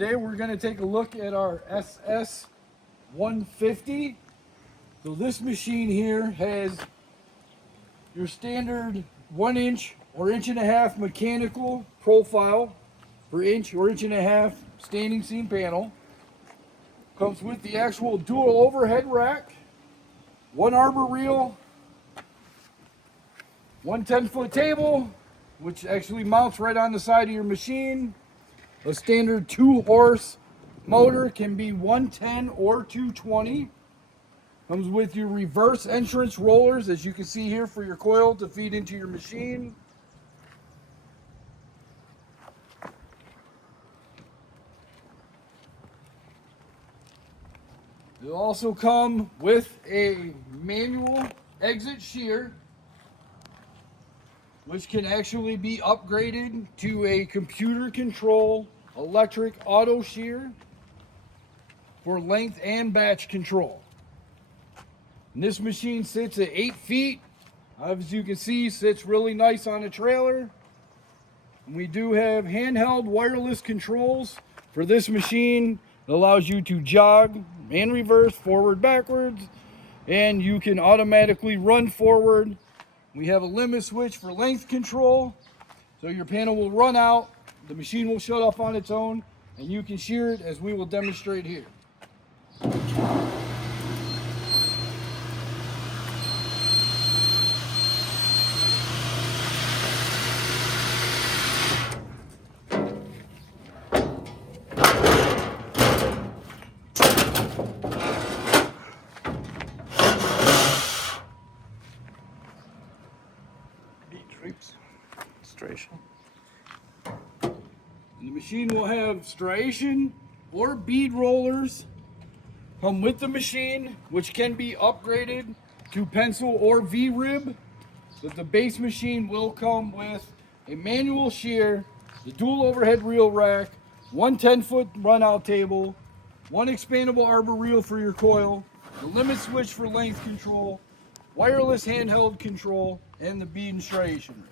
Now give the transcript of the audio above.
Today we're going to take a look at our SS150. So this machine here has your standard 1 inch or 1.5 inch mechanical profile for inch or 1.5 inch standing seam panel. Comes with the actual dual overhead rack, one arbor reel, one 10-foot table, which actually mounts right on the side of your machine. A standard 2-horse motor, can be 110 or 220. Comes with your reverse entrance rollers, as you can see here, for your coil to feed into your machine. It'll also come with a manual exit shear, which can actually be upgraded to a computer control electric auto shear for length and batch control. And this machine sits at 8 feet. As you can see, sits really nice on a trailer. And we do have handheld wireless controls for this machine. It allows you to jog and reverse, forward, backwards, and you can automatically run forward. We have a limit switch for length control, so your panel will run out, the machine will shut off on its own, and you can shear it as we will demonstrate here. Striation. And the machine will have striation or bead rollers come with the machine, which can be upgraded to pencil or V-rib. But the base machine will come with a manual shear, the dual overhead reel rack, one 10-foot run-out table, one expandable arbor reel for your coil, the limit switch for length control, wireless handheld control, and the bead and striation.